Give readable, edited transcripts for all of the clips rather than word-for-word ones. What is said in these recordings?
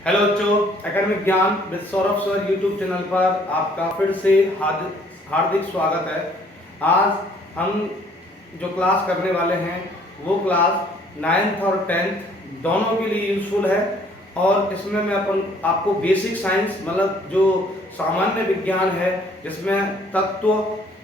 Hello बच्चों, academic ज्ञान with Saurabh sir YouTube channel पर आपका फिर से हार्दिक स्वागत है। आज हम जो क्लास करने वाले हैं वो क्लास 9th और 10th दोनों के लिए यूजफुल है। और इसमें मैं आपको बेसिक साइंस मतलब जो सामान्य विज्ञान है जिसमें तत्व,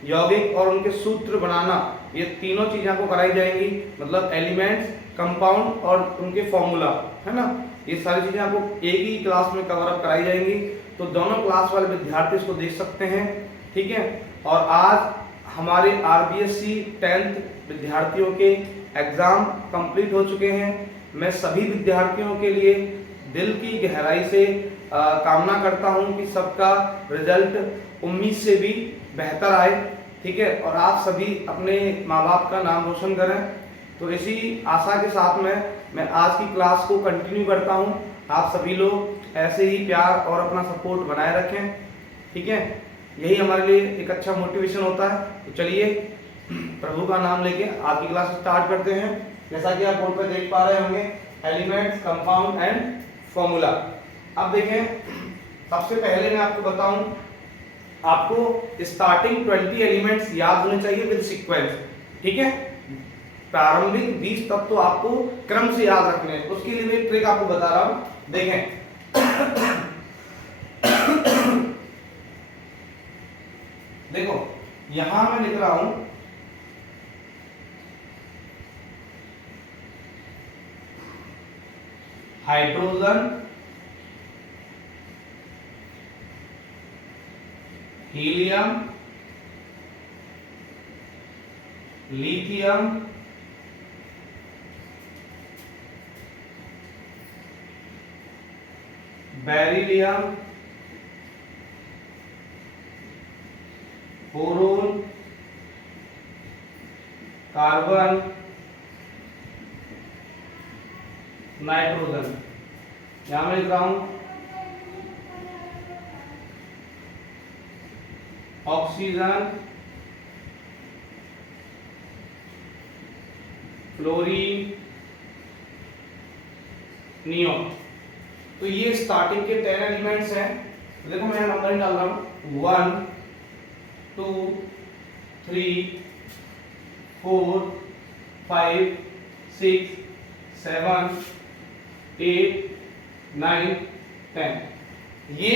यौगिक और उनके सूत्र बनाना, ये तीनों चीज़ें आपको कराई जाएंगी। मतलब एलिमेंट्स, कंपाउंड और उनके फॉर्मूला, है ना, ये सारी चीजें आपको एक ही क्लास में कवर अप कराई जाएंगी। तो दोनों क्लास वाले विद्यार्थी इसको देख सकते हैं, ठीक है। और आज हमारे आरबीएससी 10th विद्यार्थियों के एग्जाम कंप्लीट हो चुके हैं। मैं सभी विद्यार्थियों के लिए दिल की गहराई से कामना करता हूं कि सबका रिजल्ट उम्मीद से भी बेहतर आए, ठीक है। और आप सभी अपने माँ बाप का नाम रोशन करें। तो इसी आशा के साथ में मैं आज की क्लास को कंटिन्यू करता हूं। आप सभी लोग ऐसे ही प्यार और अपना सपोर्ट बनाए रखें, ठीक है। यही हमारे लिए एक अच्छा मोटिवेशन होता है। तो चलिए प्रभु का नाम लेके आज की क्लास स्टार्ट करते हैं। जैसा कि आप बोर्ड पर देख पा रहे होंगे, एलिमेंट्स, कंपाउंड एंड फॉर्मूला। अब देखें, सबसे पहले मैं आपको बताऊं, आपको स्टार्टिंग 20 एलिमेंट्स याद होने चाहिए विद सीक्वेंस, ठीक है। प्रारंभिक 20 तत्व तो आपको क्रम से याद रखने हैं। उसके लिए मैं ट्रिक आपको बता रहा हूं, देखें। देखो, यहां मैं लिख रहा हूं hydrogen, helium, lithium, beryllium, boron, carbon, nitrogen. यहां मैं लिख रहा हूं ऑक्सीजन, फ्लोरीन, नियोन। तो ये स्टार्टिंग के 10 एलिमेंट्स हैं। तो देखो मैं नंबर डाल रहा हूं 1 2 3 4 5 6 7 8 9 10। ये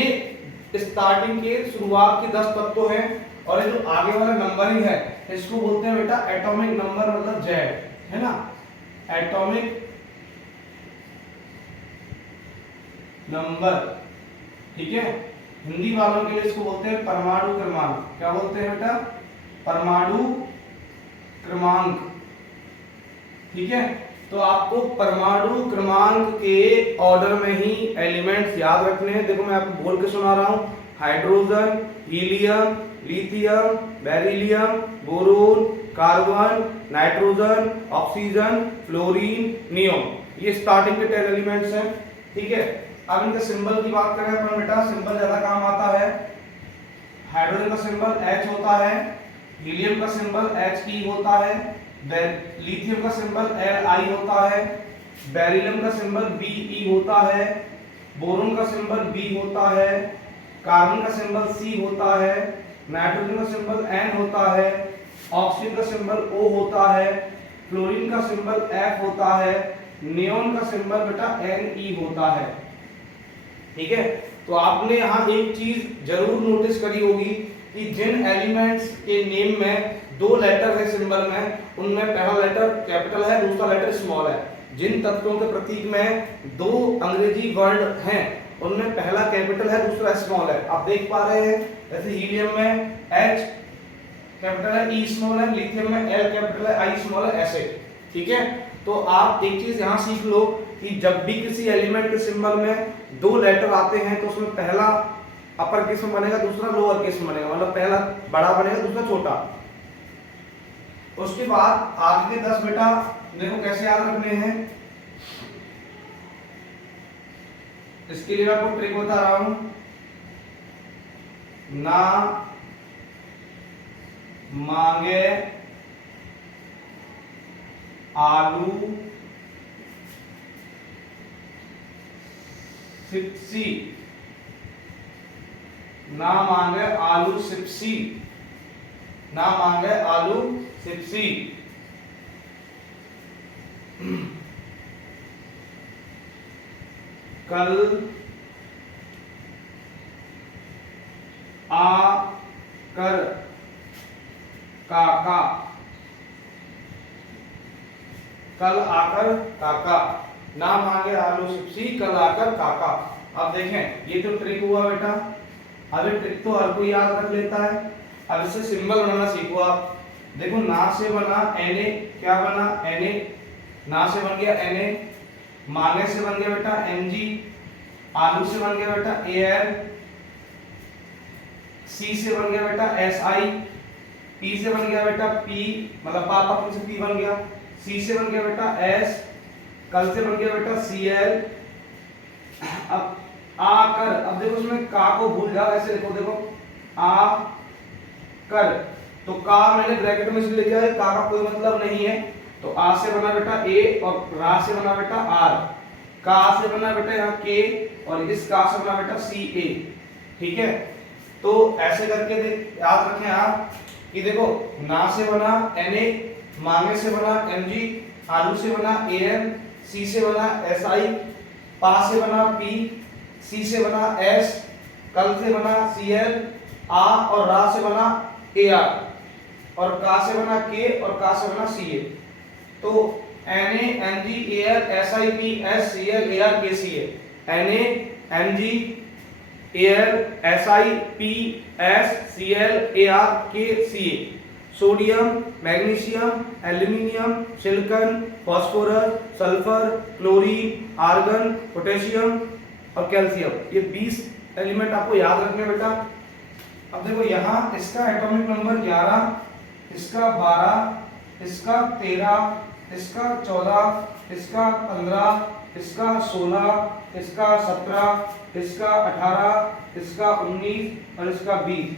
स्टार्टिंग के शुरुआत के 10 तत्व हैं। और ये जो आगे वाला नंबरिंग है इसको बोलते हैं बेटा एटॉमिक नंबर, मतलब जेड, है ना, एटॉमिक नंबर, ठीक है। हिंदी वालों के लिए इसको बोलते हैं परमाणु क्रमांक। क्या बोलते हैं बेटा? परमाणु क्रमांक, ठीक है। तो आपको परमाणु क्रमांक के ऑर्डर में ही एलिमेंट्स याद रखने हैं। देखो मैं आपको बोल के सुना रहा हूं, hydrogen, helium, lithium, beryllium, boron, carbon, nitrogen, oxygen, fluorine, neon. ये स्टार्टिंग के 10 एलिमेंट्स हैं, ठीक है। अब इनके सिंबल की बात करें अपन बेटा, सिंबल ज्यादा काम आता है। हाइड्रोजन का सिंबल H होता है, हीलियम का सिंबल He होता है, लिथियम का सिंबल Li होता है, बेरिलियम का सिंबल Be होता है, बोरोन का सिंबल B होता है, कार्बन का सिंबल C होता है, नाइट्रोजन का सिंबल N होता है, ऑक्सीजन का सिंबल O होता है, फ्लोरीन का सिंबल F होता है, नियोन का सिंबल बेटा Ne होता है, ठीक है। तो आपने यहाँ एक चीज जरूर नोटिस करी होगी कि जिन एलिमेंट्स के नेम में 2 लेटर है सिंबल में, उनमें पहला लेटर कैपिटल है, दूसरा लेटर स्मॉल है। जिन तत्वों के प्रतीक में 2 अंग्रेजी वर्ड हैं उनमें पहला कैपिटल है, दूसरा स्मॉल है। आप देख पा रहे हैं, जैसे हीलियम में H कैपिटल है, E स्मॉल है, लिथियम में L कैपिटल है, I स्मॉल है, ऐसे, ठीक है। तो आप एक चीज यहाँ सीख लो कि जब भी किसी एलिमेंट के सिंबल में 2 लेटर आते हैं तो उसमें पहला अपर केस में बनेगा, दूसरा लोअर केस में बनेगा। मतलब पहला बड़ा बनेगा, दूसरा छोटा। उसके बाद आगे के 10 बेटा देखो कैसे याद रखने हैं। इसके लिए मैं आपको ट्रिक बता रहा हूं, ना मांगे आलू सिप्सी, ना मांगे आलू सिप्सी, ना मांगे आलू सिप्सी। कल आकर काका, कल आकर काका, ना मांगे आलू सिप्सी, कल आकर काका। अब देखें ये तो ट्रिक हुआ बेटा। अब ये ट्रिक तो हर कोई याद रख लेता है। अब इससे सिंबल बनाना सीखो आप। देखो ना से बना Na, क्या बना Na, ना से बन गया Na, मांगे से बन गया बेटा Mg, आलू से बन गया बेटा Al, C से बन गया बेटा Si, P से बन गया बेटा P, मतलब पापा कौन से P बन गया, C से बन गया बेटा S, कल से बन गया बेटा Cl। अब आकर, अब देखो उसमें का को भूल जाओ, ऐसे देखो, देखो आ कर, तो का मैंने ब्रैकेट में से ले लिया है, का का कोई मतलब नहीं है, तो आ से बना बेटा A और रा से बना बेटा R, का से बना बेटा यहाँ K और इस का से बना बेटा CA। ठीक है, तो ऐसे करके याद रखें आप कि देखो ना से बना Na, मांगे से बना Mg, आलू से बना Am, C से बना Si, पा से बना P, C से बना S, कल से बना Cl, आ और रा से बना Ar और का से बना K और का से बना Ca। तो Na, Mg, Al, Si, P, S, Cl, Ar, KCa, Na, Mg, Al, Si, P, S, Cl, Ar, KCa। Sodium, magnesium, aluminium, silicon, phosphorus, sulphur, chlorine, argon, potassium और कैल्शियम, ये 20 एलिमेंट आपको याद रखने बेटा। अब देखो यहाँ इसका एटॉमिक नंबर 11, इसका 12, इसका 13, इसका 14, इसका 15, इसका 16, इसका 17, इसका 18, इसका 19 और इसका 20।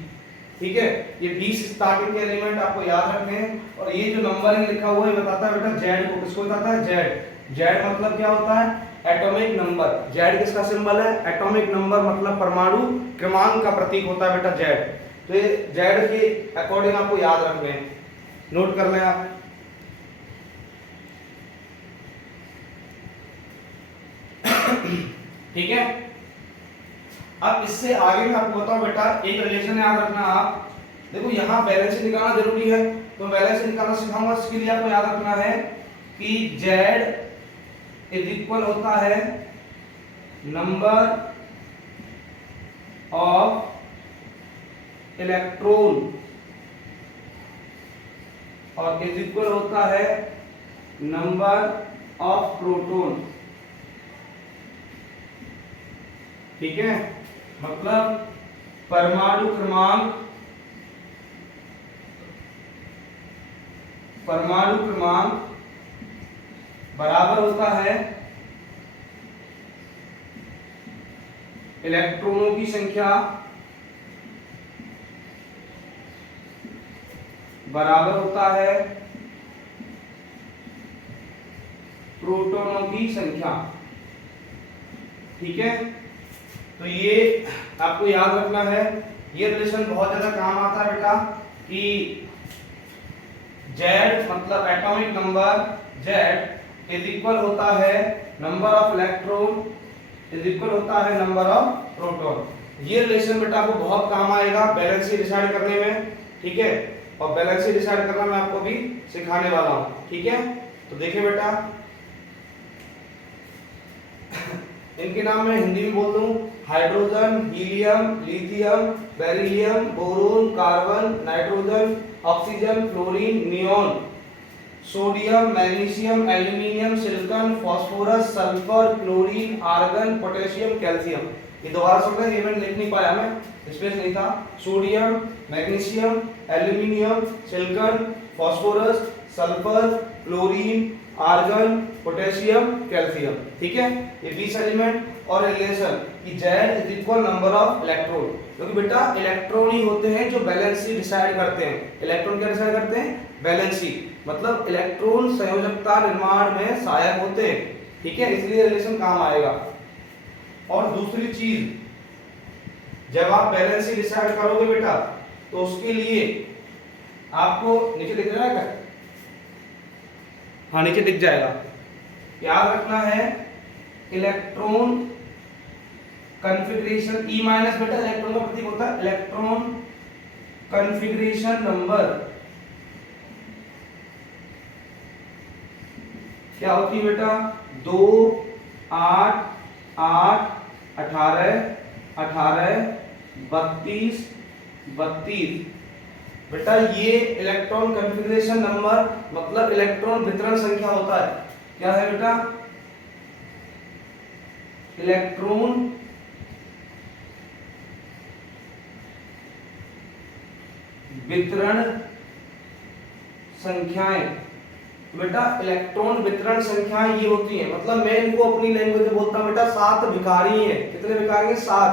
ठीक है, ये 20 स्टार्टिंग के एलिमेंट आपको याद रखने हैं। और ये जो नंबरिंग लिखा हुआ है बताता है बेटा जेड को, किसको बताता है, जेड। जेड मतलब क्या होता है, एटॉमिक नंबर। जेड किसका सिंबल है, एटॉमिक नंबर, मतलब परमाणु क्रमांक का प्रतीक होता है बेटा जेड। तो ये जेड के अकॉर्डिंग आपको याद रखने हैं, नोट कर लें आप। ठीक है, अब इससे आगे मैं आपको बताऊं बेटा, एक रिलेशन याद रखना आप। देखो यहाँ बैलेंस निकालना जरूरी है, तो बैलेंस निकालना सिखाऊंगा। इसके लिए आपको याद रखना है कि Z इज इक्वल होता है नंबर ऑफ इलेक्ट्रॉन और इज इक्वल होता है नंबर ऑफ प्रोटॉन। ठीक है, मतलब परमाणु क्रमांक बराबर होता है इलेक्ट्रॉनों की संख्या बराबर होता है प्रोटॉनों की संख्या। ठीक है, तो ये आपको याद रखना है। ये रिलेशन बहुत ज्यादा काम आता है बेटा कि Z मतलब atomic number Z is equal होता है number of electron is equal होता है नंबर ऑफ प्रोटॉन। ये रिलेशन बेटा आपको बहुत काम आएगा बैलेंस डिसाइड करने में। ठीक है, और बैलेंस डिसाइड करना मैं आपको भी सिखाने वाला हूँ। ठीक है, तो देखिए बेटा इनके नाम मैं हिंदी में बोल दूं, hydrogen, helium, lithium, beryllium, boron, carbon, nitrogen, oxygen, fluorine, neon, sodium, magnesium, aluminium, silicon, phosphorus, sulphur, chlorine, argon, potassium, calcium. ये दोबारा सुन रहे, ये मैंने लिख नहीं पाया, मैं स्पेस नहीं था। Sodium, magnesium, aluminium, silicon, phosphorus, sulphur, chlorine, argon, potassium, calcium. ठीक है, ये 20 एलिमेंट। और रिलेशन कि Z is equal number of electron, क्योंकि बेटा इलेक्ट्रॉन ही होते हैं जो वैलेंसी डिसाइड करते हैं। इलेक्ट्रॉन क्या डिसाइड करते हैं, वैलेंसी, मतलब इलेक्ट्रॉन संयोजकता निर्माण में सहायक होते हैं। ठीक है, इसलिए रिलेशन काम आएगा। और दूसरी चीज, जब आप बैलेंस शीट डिसाइड करोगे बेटा तो उसके लिए आपको नीचे दिख रहा है क्या? हाँ नीचे दिख जाएगा। याद रखना है इलेक्ट्रॉन कॉन्फ़िगरेशन, ई माइनस बेटा इलेक्ट्रॉन का प्रतीक होता है, इलेक्ट्रॉन कॉन्फ़िगरेशन नंबर क्या होती है बेटा? 2 8 8 18 18 32 32। बेटा ये इलेक्ट्रॉन कॉन्फ़िगरेशन नंबर मतलब इलेक्ट्रॉन वितरण संख्या होता है। क्या है बेटा? इलेक्ट्रॉन वितरण संख्याएं। बेटा इलेक्ट्रॉन वितरण संख्याएं ये होती हैं, मतलब मैं इनको अपनी लैंग्वेज में बोलता हूं बेटा 7 भिखारी हैं। कितने भिखारी हैं? 7।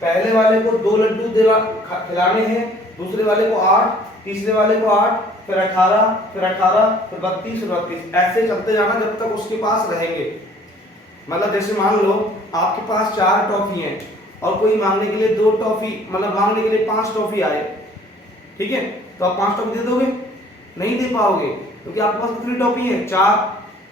पहले वाले को 2 लड्डू खिलाने हैं, दूसरे वाले को 8, तीसरे वाले को 8, फिर 18, फिर 18, फिर 32, फिर 32, ऐसे चलते जाना जब तक उसके पास रहेंगे। मतलब जैसे मान लो आपके पास 4 टॉफी हैं और कोई मांगने के लिए 2 टॉफी, मतलब मांगने के लिए 5 टॉफी आए, ठीक है, तो आप 5 टॉफी दे दोगे? नहीं दे पाओगे, क्योंकि आपके पास कितनी टॉफी है? 4,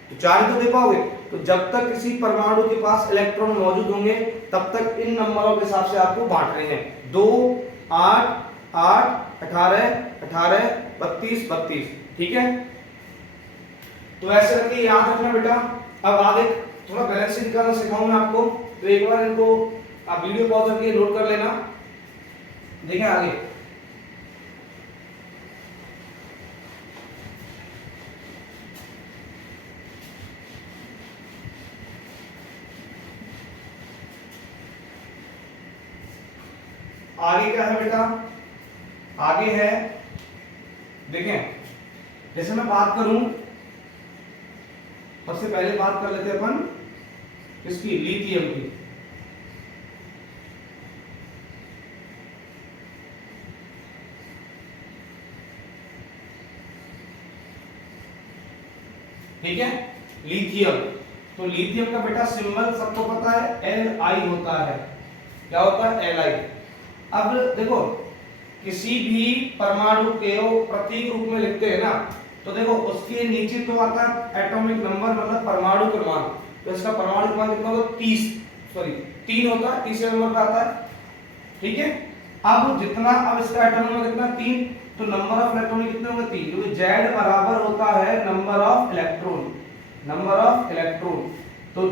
तो 4 ही तो दे पाओगे। तो जब तक किसी परमाणु के पास इलेक्ट्रॉन मौजूद होंगे तब तक इन नंबरों के हिसाब से आपको बांट रहे हैं। 2 8 8 18 18 32 32, ठीक है। तो ऐसे करके याद रखना बेटा। अब आगे थोड़ा बैलेंस शीट निकालना सिखाऊं मैं आपको, तो एक बार इनको आप वीडियो पॉज करके नोट कर लेना। देखें आगे, आगे क्या है बेटा? आगे है, देखें जैसे मैं बात करूं, सबसे पहले बात कर लेते हैं अपन इसकी, लिथियम की। ठीक है, लिथियम। तो लिथियम का बेटा सिंबल सबको पता है, Li होता है। क्या होता है? Li। अब देखो किसी भी परमाणु के प्रतीक रूप में लिखते हैं ना, तो देखो उसके नीचे तो आता है एटॉमिक नंबर मतलब परमाणु क्रमांक। तो इसका परमाणु क्रमांक कितना होगा? 3 होता है, तीसरे नंबर पे आता है, ठीक है। अब जितना, अब इसका एटॉमिक नंबर कितना? 3, तो नंबर ऑफ इलेक्ट्रॉन कितने होंगे? 3, क्योंकि Z बराबर होता है number of electron, number of electron. तो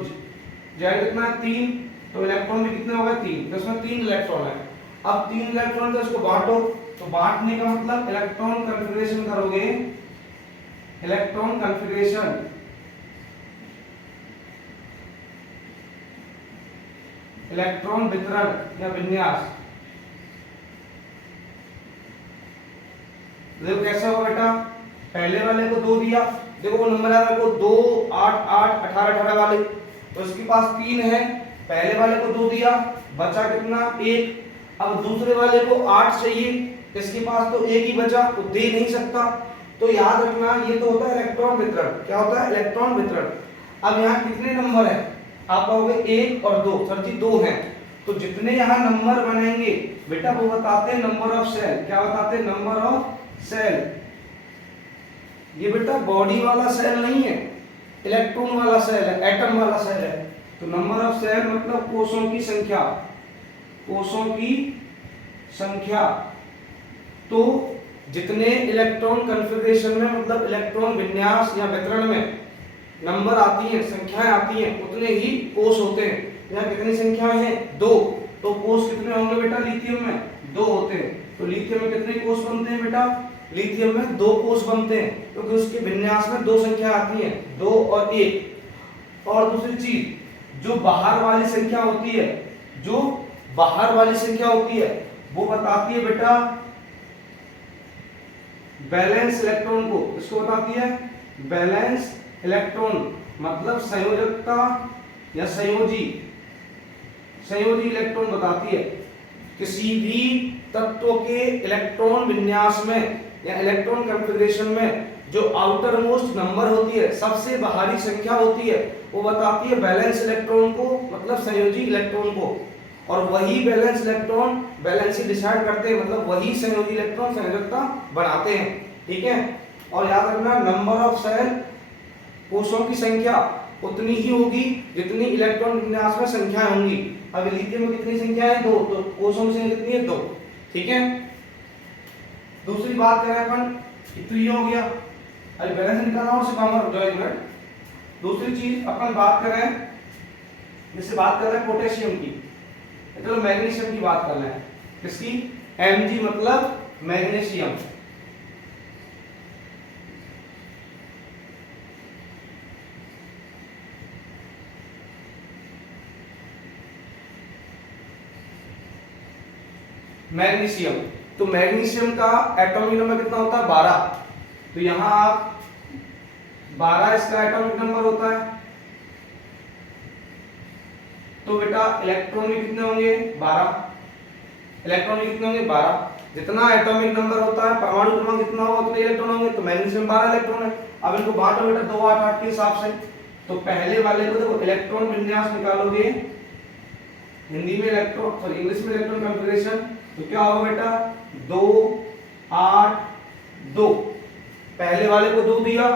Z कितना है? 3, तो इलेक्ट्रॉन भी कितने हो गए? 3, तो इसमें 3 इलेक्ट्रॉन है। अब 3 इलेक्ट्रॉन, तो इसको बांटो, तो बांटने का मतलब इलेक्ट्रॉन कॉन्फ़िगरेशन करोगे, इलेक्ट्रॉन कॉन्फ़िगरेशन, इलेक्ट्रॉन वितरण या विन्यास। देखो कैसे होगा बेटा? पहले वाले को 2 दिया, देखो वो नंबर आ रहा है को 2 8 8 18 18 वाले, तो इसके पास 3 है, पहले वाले को 2 दिया, बचा कितना? 1। अब दूसरे वाले को 8 चाहिए, इसके पास तो 1 ही बचा, तो दे नहीं सकता। तो याद रखना ये तो होता है इलेक्ट्रॉन वितरण। क्या होता है? इलेक्ट्रॉन वितरण। अब यहाँ कितने नंबर हैं? आप कहोगे 1 और 2, सर जी 2 हैं, तो जितने यहाँ नंबर बनेंगे बेटा वो बताते हैं नंबर ऑफ सेल। क्या बताते हैं? Number of cell. ये बेटा बॉडी वाला सेल नहीं है, इलेक्ट्रॉन वाला सेल है, एटम वाला सेल है। तो नंबर ऑफ सेल मतलब कोषों की संख्या, कोषों की संख्या। तो जितने इलेक्ट्रॉन कॉन्फ़िगरेशन में मतलब इलेक्ट्रॉन विन्यास या वितरण में नंबर आती हैं, संख्याएं आती हैं, उतने ही कोष होते हैं। यहाँ कितनी संख्याएं हैं? 2, तो कोष कितने होंगे बेटा? लिथियम में 2 होते हैं। तो लिथियम में कितने कोष बनते हैं बेटा? लिथियम में 2 कोष बनते हैं, क्योंकि उसके विन्यास में 2 संख्या आती हैं, 2 और 1। और दूसरी चीज, जो बाहर वाली संख्या होती है, जो बाहर वाली संख्या होती है वो बताती है बेटा बैलेंस इलेक्ट्रॉन को। इसको बताती है बैलेंस इलेक्ट्रॉन, मतलब संयोजकता या संयोजी इलेक्ट्रॉन बताती है। किसी भी तत्व के इलेक्ट्रॉन विन्यास में या इलेक्ट्रॉन कॉन्फ़िगरेशन में जो आउटर मोस्ट नंबर होती है, सबसे बाहरी संख्या होती है, वो बताती है बैलेंस इलेक्ट्रॉन को, मतलब संयोजी इलेक्ट्रॉन को, और वही बैलेंस इलेक्ट्रॉन बैलेंसी डिसाइड करते हैं, मतलब वही संयोजी इलेक्ट्रॉन संयोजकता बनाते हैं। ठीक है, और याद रखना नंबर ऑफ सेल, कोषों की संख्या उतनी ही होगी जितनी इलेक्ट्रॉन विन्यास में संख्याएं होंगी। अब लिथियम में कितनी संख्याएं हैं? 2, तो कोषों की संख्या कितनी है? 2। ठीक है, दूसरी बात करें अपन, तो ये हो गया, अरे बैलेंस निकालना और सिखाऊंगा, जो एक मिनट। दूसरी चीज अपन बात करें, जैसे बात कर रहे हैं पोटेशियम की, चलो मैग्नीशियम की बात कर रहे हैं। किसकी? Mg मतलब मैग्नीशियम। मैग्नीशियम, तो मैग्नीशियम का एटॉमिक नंबर कितना होता है? 12। तो यहां आप 12 इसका एटॉमिक नंबर होता है, तो बेटा इलेक्ट्रॉन भी कितने होंगे? 12। इलेक्ट्रॉन भी कितने होंगे? 12। जितना एटॉमिक नंबर होता है, परमाणु क्रमांक कितना होगा उतने इलेक्ट्रॉन होंगे। तो मैग्नीशियम 12 इलेक्ट्रॉन है। अब इनको बांटो बेटा 2, 8, 8 के हिसाब से। तो पहले वाले को देखो, इलेक्ट्रॉन विन्यास निकालोगे, हिंदी में इलेक्ट्रॉन, सॉरी इंग्लिश में इलेक्ट्रॉन कॉन्फ़िगरेशन, तो क्या होगा बेटा? 2, 8, 2। पहले वाले को 2 दिया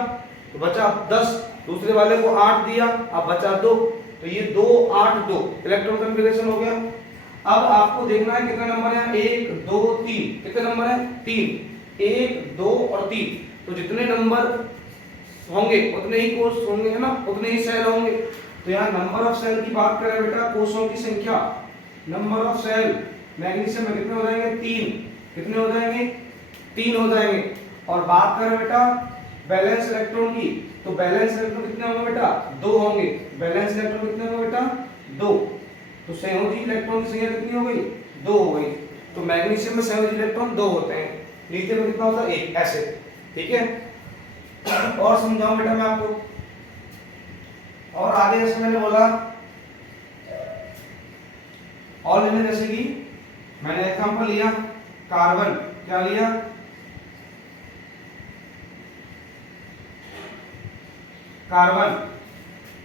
तो बचा 10, दूसरे वाले को 8 दिया, अब बचा 2, तो ये 2, 8, 2 इलेक्ट्रॉन कॉन्फ़िगरेशन हो गया। अब आपको देखना है कितने नंबर हैं? 1, 2, 3। कितने नंबर हैं? 3। 1, 2 और 3। तो जितने नंबर होंगे उतने ही कोष होंगे, है ना, उतने ही सेल होंगे। तो यहाँ नंबर ऑफ सेल की बात करें बेटा, कोषों की संख्या, नंबर ऑफ सेल मैग्नीशियम में कितने हो जाएंगे? 3। कितने हो जाएंगे? 3 हो जाएंगे। और बात करें बेटा बैलेंस इलेक्ट्रॉन की, तो बैलेंस इलेक्ट्रॉन कितने होंगे बेटा? 2 होंगे। बैलेंस इलेक्ट्रॉन कितने होंगे बेटा? 2। तो संयोजी इलेक्ट्रॉन की संख्या कितनी हो गई? 2 हो गई। तो मैग्नीशियम में संयोजी इलेक्ट्रॉन 2 होते हैं, लिथियम में कितना होता है? 1। ऐसे, ठीक है। और समझाऊं बेटा मैं आपको, और आगे जैसे मैंने बोला, और लेने जैसे कि मैंने एग्जांपल लिया कार्बन, क्या लिया? कार्बन।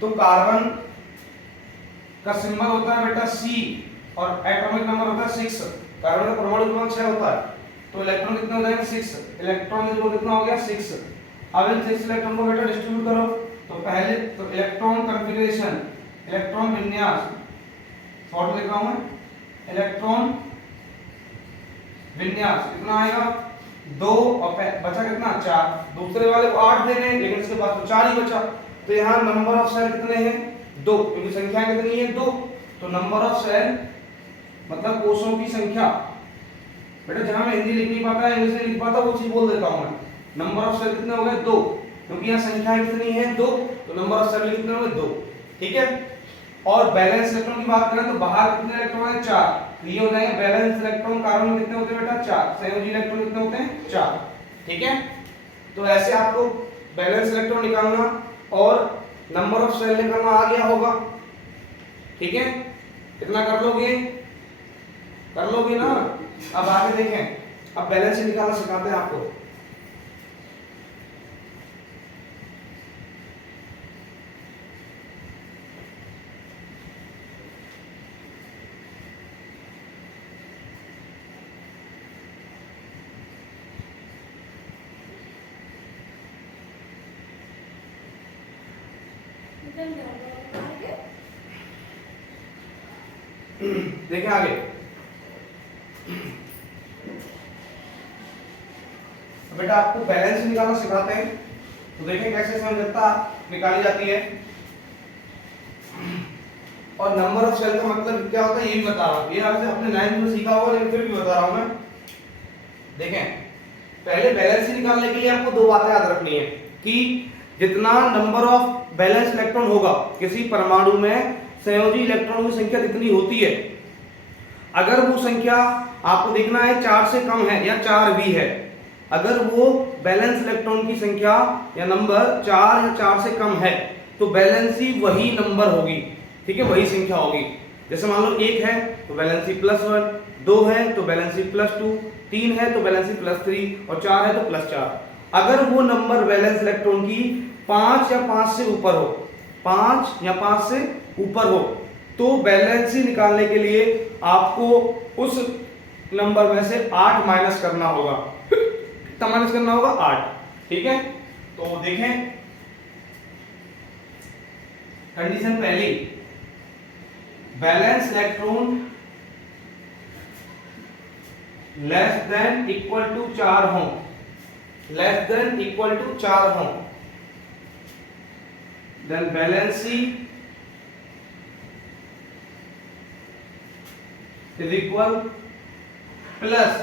तो कार्बन का सिंबल होता है बेटा C, और एटॉमिक नंबर होता है 6। कार्बन का परमाणु क्रमांक 6 होता है, तो इलेक्ट्रॉन कितने हो जाएंगे? 6। इलेक्ट्रॉन कितना हो गया? 6। अब इन 6 इलेक्ट्रॉन को बेटा डिस्ट्रीब्यूट करो। तो पहले तो इलेक्ट्रॉन कॉन्फ़िगरेशन, इलेक्ट्रॉन विन्यास, शॉर्ट लिख रहा हूं मैं, इलेक्ट्रॉन विन्यास कितना आएगा? 2, और बचा कितना? 4। दूसरे वाले को 8 देने, लेकिन इसके पास तो 4 ही बचा। तो यहाँ नंबर ऑफ सेल कितने हैं? 2, क्योंकि संख्या कितनी है? 2। तो नंबर ऑफ सेल मतलब कोषों की संख्या, बेटा जहां मैं हिंदी लिख नहीं पाता, इंग्लिश में लिख पाता, वो चीज बोल देता हूं मैं। नंबर ऑफ सेल कितने हो गए? 2, क्योंकि यहाँ संख्या कितनी है? 2, तो नंबर ऑफ सेल कितने हो गए? 2। ठीक है। और बैलेंस इलेक्ट्रॉन की बात करें तो बाहर कितने इलेक्ट्रॉन है? 4। ये हो जाएंगे बैलेंस इलेक्ट्रॉन। कार्बन में कितने होते हैं बेटा? 4। संयोजी इलेक्ट्रॉन कितने होते हैं? 4। ठीक है। तो ऐसे आपको बैलेंस इलेक्ट्रॉन निकालना और नंबर ऑफ सेल निकालना आ गया होगा। ठीक है, इतना कर लोगे? कर लोगे ना? अब आगे देखें, अब बैलेंस निकालना सिखाते हैं आपको। देखें आगे, बेटा आपको बैलेंस निकालना सिखाते हैं, तो देखें कैसे संयोजकता निकाली जाती है। और नंबर ऑफ सेल का मतलब क्या होता है ये भी बता रहा हूं। ये आपने अपने 9th में सीखा होगा, लेकिन फिर भी बता रहा हूं मैं। देखें, पहले बैलेंस निकालने के लिए आपको 2 बातें याद रखनी है कि जितना नंबर ऑफ बैलेंस इलेक्ट्रॉन होगा किसी परमाणु में, संयोजी इलेक्ट्रॉनों की संख्या कितनी होती है, अगर वो संख्या आपको देखना है 4 से कम है या 4 भी है, अगर वो बैलेंस इलेक्ट्रॉन की संख्या या नंबर 4 या 4 से कम है तो बैलेंसी वही नंबर होगी। ठीक है, वही संख्या होगी। जैसे मान लो 1 है तो बैलेंसी +1, 2 है तो बैलेंसी +2, 3 है तो बैलेंसी +3 और 4 है तो +4। अगर वो नंबर वैलेंस इलेक्ट्रॉन की 5 या 5 से ऊपर हो, 5 या 5 से ऊपर हो, तो वैलेंसी निकालने के लिए आपको उस नंबर में से 8 माइनस करना होगा। कितना माइनस करना होगा? 8। ठीक है, तो देखें कंडीशन पहली, valence electron less than equal to 4 हो, लेस देन इक्वल टू 4 हो, then valency is equal plus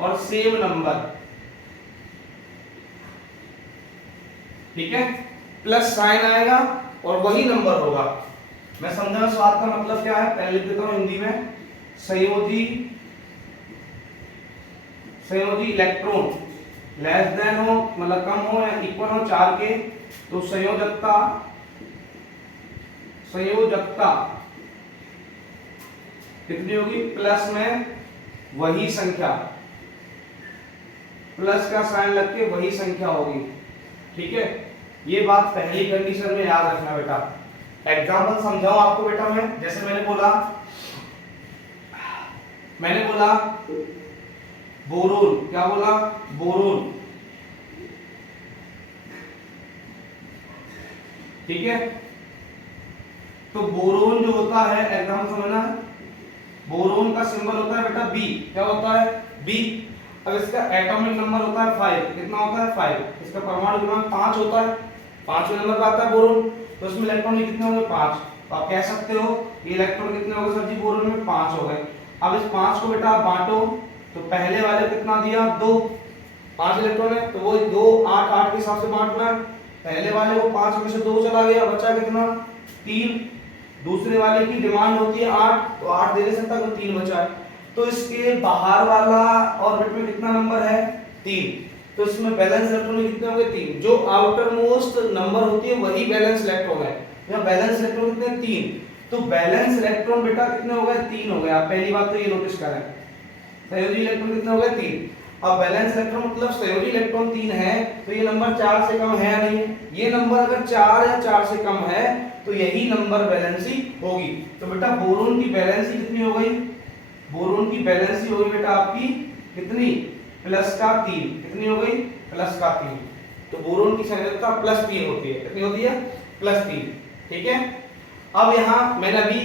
और सेम नंबर। ठीक है, प्लस साइन आएगा और वही नंबर होगा। मैं समझा इस बात का मतलब क्या है, पहले लिख देता हूं हिंदी में। संयोजी इलेक्ट्रॉन लेस देन हो, मतलब कम हो या इक्वल हो 4 के, तो संयोजकता कितनी होगी? प्लस में वही संख्या, प्लस का साइन लग के वही संख्या होगी। ठीक है, ये बात पहली कंडीशन में याद रखना बेटा। एग्जांपल समझाऊं आपको बेटा मैं, जैसे मैंने बोला बोरोन, क्या बोला? बोरोन। ठीक है, तो बोरोन जो होता है, एग्जांपल समझना है, बोरोन का सिंबल होता है बेटा बी। क्या होता है? बी। अब इसका एटॉमिक नंबर होता है 5। कितना होता है? 5। इसका परमाणु क्रमांक 5 होता है, 5वें नंबर पर आता है बोरोन, तो इसमें इलेक्ट्रॉन कितने होंगे? 5। तो आप कह सकते हो ये इलेक्ट्रॉन कितने हो गए सर जी? बोरोन में 5 हो गए। अब इस 5 को बेटा आप बांटो, तो पहले वाले कितना दिया? 2। 5 इलेक्ट्रॉन है, तो वो 2 8 8 के हिसाब से बांटना है। पहले वाले को 5 में से 2 चला गया, बचा कितना? 3। दूसरे वाले की डिमांड होती है 8, तो 8 दे सकता, तो 3 बचा है। तो इसके बाहर वाला ऑर्बिट में कितना नंबर है? 3। तो इसमें बैलेंस इलेक्ट्रॉन कितने होंगे? 3। जो आउटर मोस्ट नंबर होती है वही बैलेंस इलेक्ट्रॉन है। यहाँ बैलेंस इलेक्ट्रॉन कितने? 3। तो बैलेंस इलेक्ट्रॉन बेटा कितने हो गए? 3 हो गए। आप पहली बात तो ये नोटिस करें, संयोजी इलेक्ट्रॉन कितने हो गए? 3। अब बैलेंस इलेक्ट्रॉन मतलब संयोजी इलेक्ट्रॉन 3 है, तो ये नंबर 4 से कम है या नहीं? ये नंबर अगर 4 या 4 से कम है तो यही नंबर बैलेंसी होगी। तो बेटा बोरोन की बैलेंसी कितनी हो गई? बोरोन की बैलेंसी होगी बेटा आपकी कितनी? प्लस का 3। कितनी हो गई? प्लस का 3। तो बोरोन की संयोजकता +3 होती है। कितनी होती है? +3। ठीक है, अब यहाँ मैंने अभी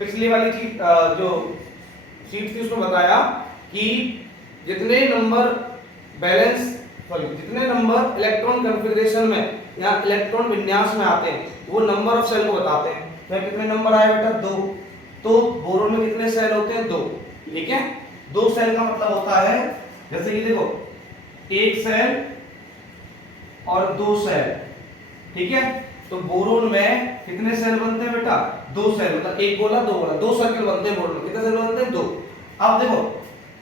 पिछली वाली चीज जो शीट थी उसमें बताया कि जितने नंबर इलेक्ट्रॉन कॉन्फ़िगरेशन में या इलेक्ट्रॉन विन्यास में आते हैं वो नंबर ऑफ सेल को बताते हैं। तो कितने नंबर आए बेटा? 2। तो बोरोन में कितने सेल होते हैं? 2। ठीक है, 2 सेल का मतलब होता है, जैसे कि देखो 1 सेल और 2 सेल। ठीक है, तो बोरोन में कितने सेल बनते हैं बेटा? 2 सेल, मतलब 1 गोला 2 गोला, 2 सर्किल बनते हैं बोरोन में। कितने सेल बनते हैं? 2। अब देखो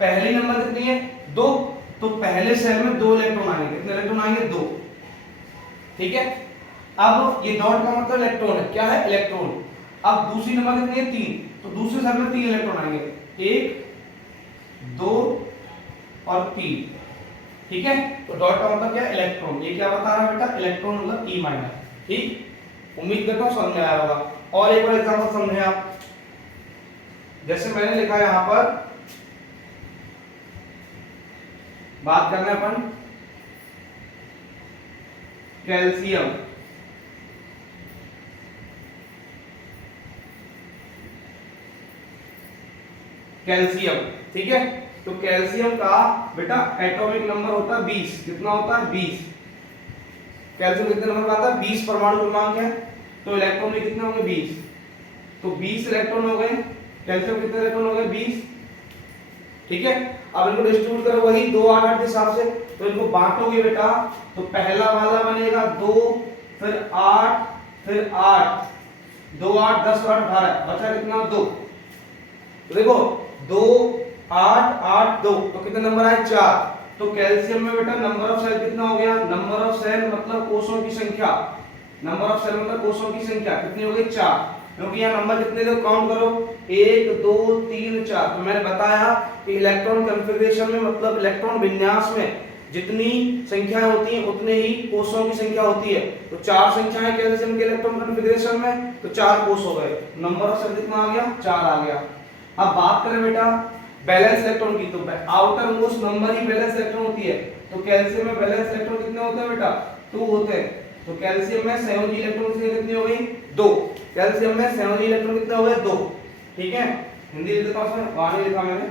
पहली नंबर कितनी है? 2। तो पहले सेल में 2 इलेक्ट्रॉन आएंगे। कितने इलेक्ट्रॉन आएंगे? 2। ठीक है, अब ये डॉट का मतलब इलेक्ट्रॉन है। क्या है? इलेक्ट्रॉन। अब दूसरी नंबर कितनी है? 3। तो दूसरे सेल में 3 इलेक्ट्रॉन आएंगे, 1 2 और 3। ठीक है, तो डॉट का मतलब क्या है? इलेक्ट्रॉन। ये क्या बता रहा है बेटा? इलेक्ट्रॉन मतलब E-। ठीक, उम्मीद करता हूं समझ में आया होगा। और एक और एग्जांपल समझे आप, जैसे मैंने लिखा है यहां पर, बात करना है अपन कैल्शियम। कैल्शियम, ठीक है, तो कैल्शियम का बेटा एटॉमिक नंबर होता है 20। कितना होता है? 20। कैल्शियम कितने नंबर का आता है? 20 परमाणु क्रमांक है, तो इलेक्ट्रॉन भी कितने होंगे? 20। तो 20 इलेक्ट्रॉन हो गए। कैल्शियम कितने इलेक्ट्रॉन हो गए? 20। ठीक है, अब इनको डिस्ट्रीब्यूट करो वही 2 8 8 के हिसाब से, तो इनको बांटोगे बेटा, तो पहला वाला बनेगा 2, फिर 8, फिर 8, 2 8 10 8 18, बचा कितना? 2। तो देखो 2 8 8 2, तो कितने नंबर आए? 4। तो कैल्शियम में बेटा नंबर ऑफ सेल कितना हो गया? नंबर ऑफ सेल मतलब कोषों की संख्या, नंबर ऑफ सेल मतलब कोषों की संख्या कितनी हो गई? 4। क्योंकि यहाँ नंबर कितने थे काउंट करो, 1 2 3 4। तो मैंने बताया कि इलेक्ट्रॉन कॉन्फ़िगरेशन में मतलब इलेक्ट्रॉन विन्यास में जितनी संख्याएं होती हैं उतने ही कोषों की संख्या होती है। तो 4 संख्याएं कैल्शियम के इलेक्ट्रॉन कॉन्फ़िगरेशन में, तो 4 कोष हो गए, नंबर ऑफ सेल कितना आ गया, 4 आ गया। अब बात करें बेटा बैलेंस इलेक्ट्रॉन की, तो आउटर मोस्ट नंबर ही बैलेंस इलेक्ट्रॉन होती है। तो कैल्शियम में बैलेंस इलेक्ट्रॉन कितने होते हैं बेटा, 2 होते हैं। तो कैल्शियम में संयोजी इलेक्ट्रॉन की संख्या कितनी हो गई, 2। कैल्शियम में संयोजी इलेक्ट्रॉन कितने हो गए, 2। ठीक है, हिंदी लिख देता हूं, वहां नहीं लिखा मैंने।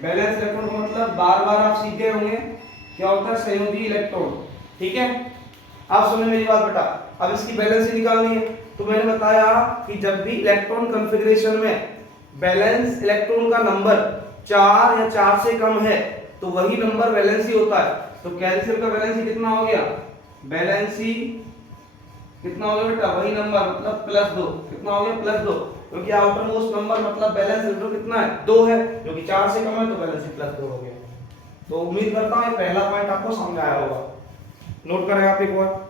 बैलेंस इलेक्ट्रॉन का मतलब बार बार आप सीख गए होंगे क्या होता है, संयोजी इलेक्ट्रॉन। ठीक है, अब सुनिए मेरी बात बेटा, अब इसकी बैलेंस निकालनी है। तो मैंने बताया कि जब भी इलेक्ट्रॉन कॉन्फ़िगरेशन में बैलेंस इलेक्ट्रॉन का नंबर 4 या 4 से कम है तो वही नंबर वैलेंसी होता है। तो कैल्शियम का वैलेंसी कितना हो गया, वैलेंसी कितना हो गया बेटा, वही नंबर मतलब +2। कितना हो गया, +2, क्योंकि आउटर मोस्ट नंबर मतलब बैलेंस इलेक्ट्रॉन कितना है, 2 है, जो कि 4 से कम है, तो वैलेंसी +2 हो गया। तो उम्मीद करता हूं ये पहला पॉइंट आपको समझ आया होगा। नोट करें आप एक बार।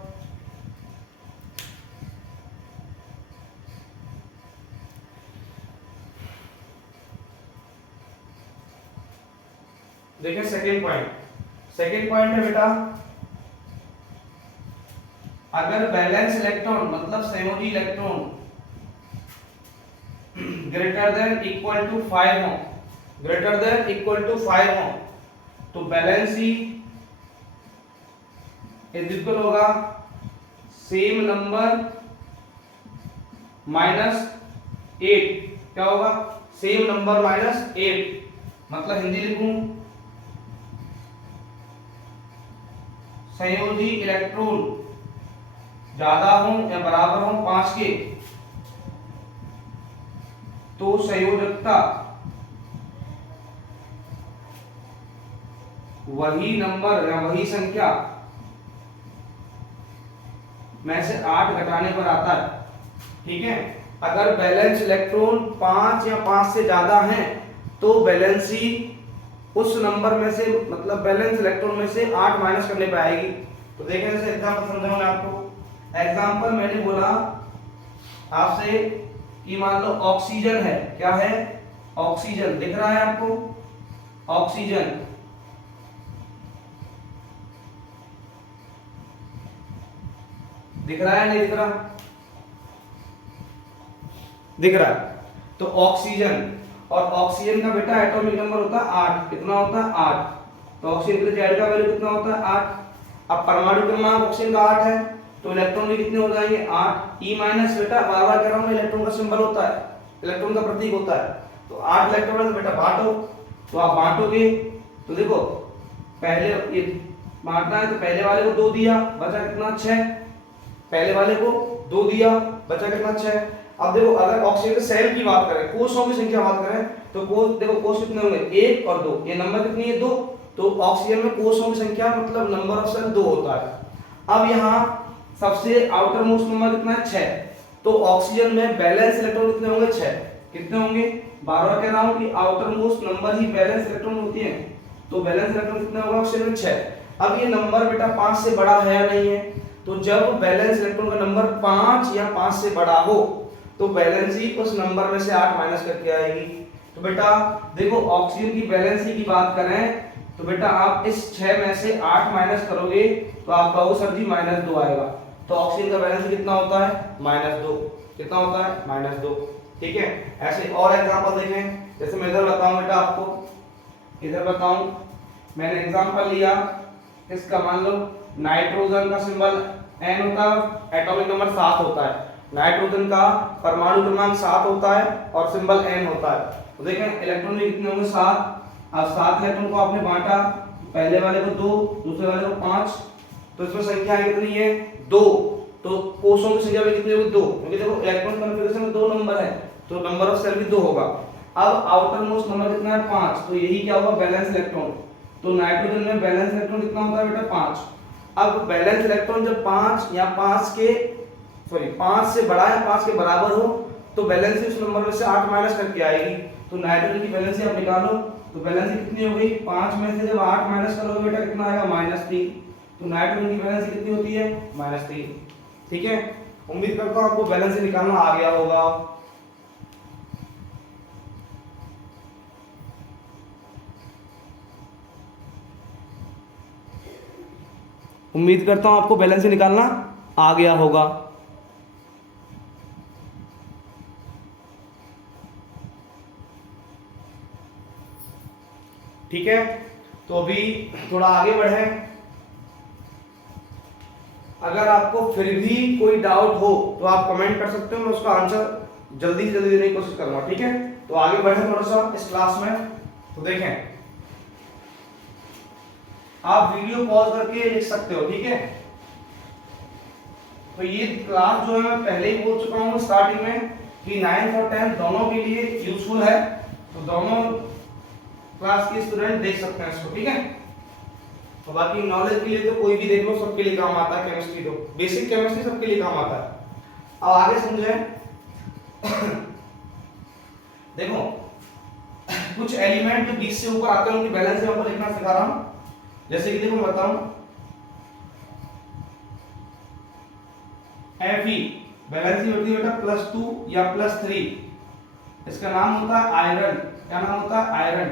देखिए सेकंड पॉइंट है बेटा, अगर बैलेंस इलेक्ट्रॉन मतलब संयोजी electron greater than equal to 5 हो, ग्रेटर देन इक्वल टू 5 हो, तो बैलेंसी इज इक्वल होगा सेम नंबर -8। क्या होगा, सेम नंबर -8। मतलब हिंदी लिखूं, संयोजी इलेक्ट्रॉन ज्यादा हो या बराबर हो 5 के, तो संयोजकता वही नंबर या वही संख्या में से 8 घटाने पर आता है। ठीक है, अगर बैलेंस इलेक्ट्रॉन 5 या 5 से ज्यादा हैं तो बैलेंसी उस नंबर में से मतलब बैलेंस इलेक्ट्रॉन में से 8 माइनस करने पे आएगी। तो देखें जैसे एग्जांपल समझाऊं मैं आपको। एग्जांपल मैंने बोला आपसे कि मान लो ऑक्सीजन है, क्या है, ऑक्सीजन दिख रहा है आपको, ऑक्सीजन दिख रहा है, नहीं दिख रहा, दिख रहा है। तो ऑक्सीजन, और ऑक्सीजन का बेटा एटॉमिक नंबर होता है 8। कितना होता है, 8। तो ऑक्सीजन के लिए Z का वैल्यू कितना होता है, 8। अब परमाणु क्रमांक ऑक्सीजन का 8 है, तो इलेक्ट्रॉन भी कितने हो जाएंगे, 8। E माइनस बेटा बार बार कह रहा हूं, इलेक्ट्रॉन का सिंबल होता है, इलेक्ट्रॉन का प्रतीक होता है। तो 8 इलेक्ट्रॉन बेटा बांटो, तो आप बांटोगे तो देखो पहले ये बांटना है, तो पहले वाले को 2 दिया, बचा कितना, 6। पहले वाले को 2 दिया, बचा कितना, 6। अब देखो अगर ऑक्सीजन के सेल की बात करें, कोषों की संख्या बात करें, तो कोष देखो कोष कितने होंगे, 1 और 2। ये नंबर कितनी है, 2। तो ऑक्सीजन में कोषों की संख्या मतलब नंबर ऑफ सेल 2 होता है। अब यहाँ सबसे आउटर मोस्ट नंबर कितना है, 6। तो ऑक्सीजन में बैलेंस इलेक्ट्रॉन कितने होंगे, 6। कितने होंगे, बार बार कह रहा हूं कि आउटर मोस्ट नंबर ही बैलेंस इलेक्ट्रॉन होती है। तो बैलेंस इलेक्ट्रॉन कितना होगा ऑक्सीजन में, 6। अब ये नंबर बेटा 5 से बड़ा है या नहीं है, तो जब बैलेंस इलेक्ट्रॉन का नंबर 5 या 5 से बड़ा हो तो बैलेंसी उस नंबर में से 8 माइनस करके आएगी। तो बेटा देखो ऑक्सीजन की बैलेंसी की बात करें तो बेटा आप इस 6 में से 8 माइनस करोगे तो आपका वो सर जी -2 आएगा। तो ऑक्सीजन का बैलेंस कितना होता है, -2। कितना होता है, -2। ठीक है, ऐसे और एग्जांपल देखें, जैसे मैं इधर बताऊं बेटा आपको, इधर बताऊं, मैंने एग्जांपल लिया इसका, मान लो नाइट्रोजन का सिंबल N होता है, एटॉमिक नंबर 7 होता है। नाइट्रोजन का परमाणु क्रमांक 7 होता है और सिंबल N होता है। तो देखें इलेक्ट्रॉन भी कितने होंगे, 7। अब 7 इलेक्ट्रॉन को आपने बांटा, पहले वाले को 2, दूसरे वाले को 5, तो इसमें संख्या कितनी है, 2। तो कोषों की संख्या भी कितनी होगी, 2, क्योंकि देखो इलेक्ट्रॉन कॉन्फ़िगरेशन में 2 नंबर है तो नंबर ऑफ सेल भी 2 होगा। अब आउटर मोस्ट नंबर कितना है, 5। तो यही क्या होगा, बैलेंस इलेक्ट्रॉन। तो नाइट्रोजन में बैलेंस इलेक्ट्रॉन कितना होता है बेटा, 5। अब बैलेंस इलेक्ट्रॉन जब 5 या 5 के 5 से बड़ा या 5 के बराबर हो तो बैलेंसी उस नंबर में से 8 माइनस करके आएगी। तो नाइट्रोजन की बैलेंसी आप निकालो, तो बैलेंसी कितनी हो गई, 5 में से जब 8 माइनस करोगे बेटा कितना आएगा, -3। तो नाइट्रोजन की बैलेंसी कितनी होती है, -3। ठीक है, उम्मीद करता हूं आपको बैलेंसी निकालना आ गया होगा। उम्मीद करता हूं आपको वैलेंसी निकालना आ गया होगा। ठीक है, तो अभी थोड़ा आगे बढ़े। अगर आपको फिर भी कोई डाउट हो तो आप कमेंट कर सकते हो, मैं उसका आंसर जल्दी से जल्दी देने की कोशिश करूंगा। ठीक है, तो आगे बढ़े थोड़ा सा इस क्लास में। तो देखें, आप वीडियो पॉज करके लिख सकते हो। ठीक है, तो ये क्लास जो है मैं पहले ही बोल चुका हूँ स्टार्टिंग में कि 9th और 10th दोनों के लिए यूजफुल है, तो दोनों क्लास के स्टूडेंट देख सकते हैं इसको। ठीक है, तो बाकी नॉलेज के लिए तो कोई भी देख लो, सबके लिए काम आता है। केमिस्ट्री तो बेसिक केमिस्ट्री सबके लिए काम आता है। अब आगे समझें। देखो, कुछ एलिमेंट जो 20 से ऊपर आते हैं उनकी बैलेंस यहाँ पर लिखना सिखा रहा हूं। जैसे कि देखो बताऊं, Fe बैलेंस होती है बेटा +2 या +3। इसका नाम होता है आयरन। क्या नाम होता है? आयरन।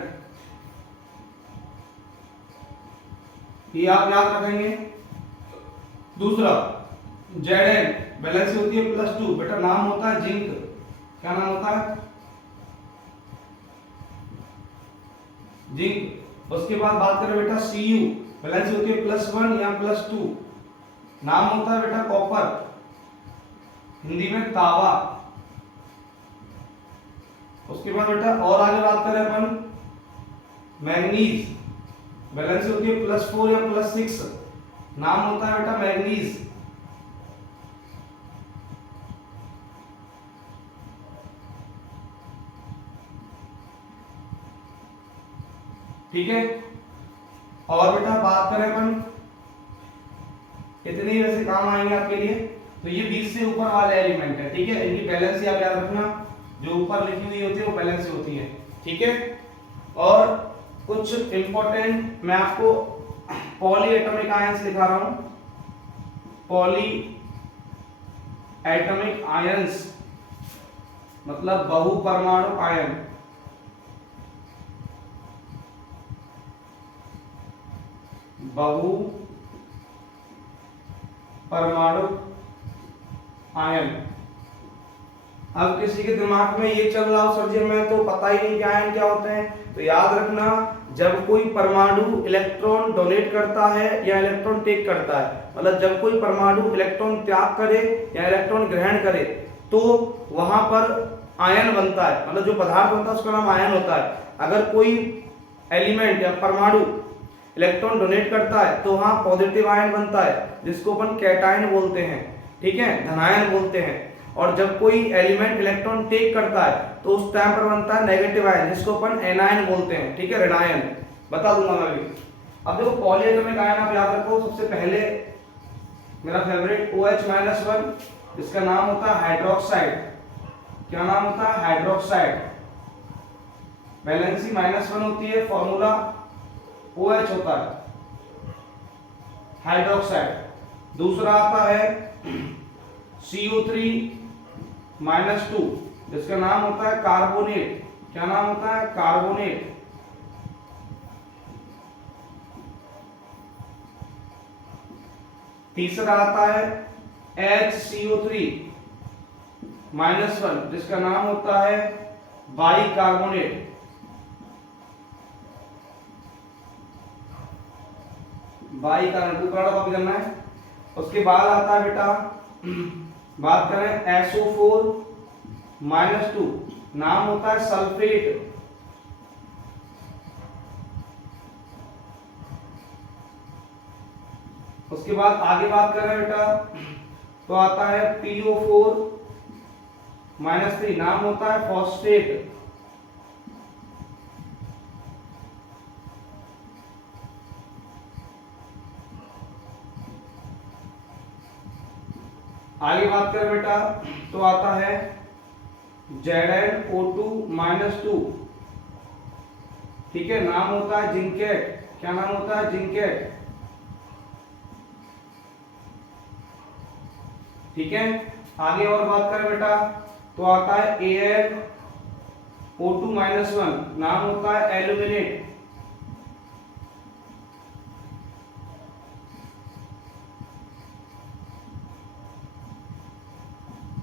ये आप याद रखेंगे। दूसरा Zn बैलेंस होती है +2, बेटा नाम होता है जिंक। क्या नाम होता है? जिंक। उसके बाद बात करें बेटा Cu बैलेंस होती है +1 या +2, नाम होता है बेटा कॉपर, हिंदी में तांबा। उसके बाद बेटा और आगे बात करें अपन मैंगनीज, बैलेंस होती है +4 या +6, नाम होता है बेटा मैंगनीज। ठीक है, और बेटा बात करें अपन, इतने ही वैसे काम आएंगे आपके लिए। तो ये 20 से ऊपर वाले एलिमेंट है। ठीक है, इनकी बैलेंस आप याद रखना, जो ऊपर लिखी हुई होती है वो बैलेंस होती है। ठीक है, और कुछ इंपॉर्टेंट मैं आपको पॉली एटॉमिक आयंस लिखा रहा हूं। पॉली एटॉमिक आयंस मतलब बहुपरमाणु आयन। बहु परमाणु आयन। अब किसी के दिमाग में ये चल रहा हो सर जी मैं तो पता ही नहीं कि आयन क्या होते हैं, तो याद रखना, जब कोई परमाणु इलेक्ट्रॉन डोनेट करता है या इलेक्ट्रॉन टेक करता है, मतलब जब कोई परमाणु इलेक्ट्रॉन त्याग करे या इलेक्ट्रॉन ग्रहण करे तो वहां पर आयन बनता है, मतलब जो पदार्थ बनता है उसका नाम आयन होता है। अगर कोई एलिमेंट या परमाणु इलेक्ट्रॉन डोनेट करता है तो वहां पॉजिटिव आयन बनता है जिसको अपन कैटायन बोलते हैं। ठीक है, धनायन बोलते हैं। और जब कोई एलिमेंट इलेक्ट्रॉन टेक करता है तो उस टाइम पर बनता है नेगेटिव आयन जिसको अपन एनायन बोलते हैं। ठीक है, ऋणायन। बता दूंगा मैं भी। अब देखो पॉली एटॉमिक आयन आप याद रखो, सबसे पहले मेरा फेवरेट OH-1, जिसका नाम होता है हाइड्रोक्साइड। क्या नाम होता है? हाइड्रोक्साइड। वैलेंसी -1 होती है, फॉर्मूला OH होता है, हाइड्रोक्साइड। दूसरा आता है CO3-2, जिसका नाम होता है कार्बोनेट। क्या नाम होता है? कार्बोनेट। तीसरा आता है HCO3-1, जिसका नाम होता है बाइकार्बोनेट। बाइकार्बोनेट को कॉपी करना है। उसके बाद आता है बेटा, बात करें SO4-2, नाम होता है सल्फेट। उसके बाद आगे बात करें बेटा तो आता है PO4-3, नाम होता है फॉस्फेट। आगे बात करें बेटा तो आता है ZnO2-2, ठीक है, नाम होता है जिंकेट। क्या नाम होता है? जिंकेट। ठीक है, आगे और बात करें बेटा तो आता है AnO2-1, नाम होता है एल्यूमिनेट।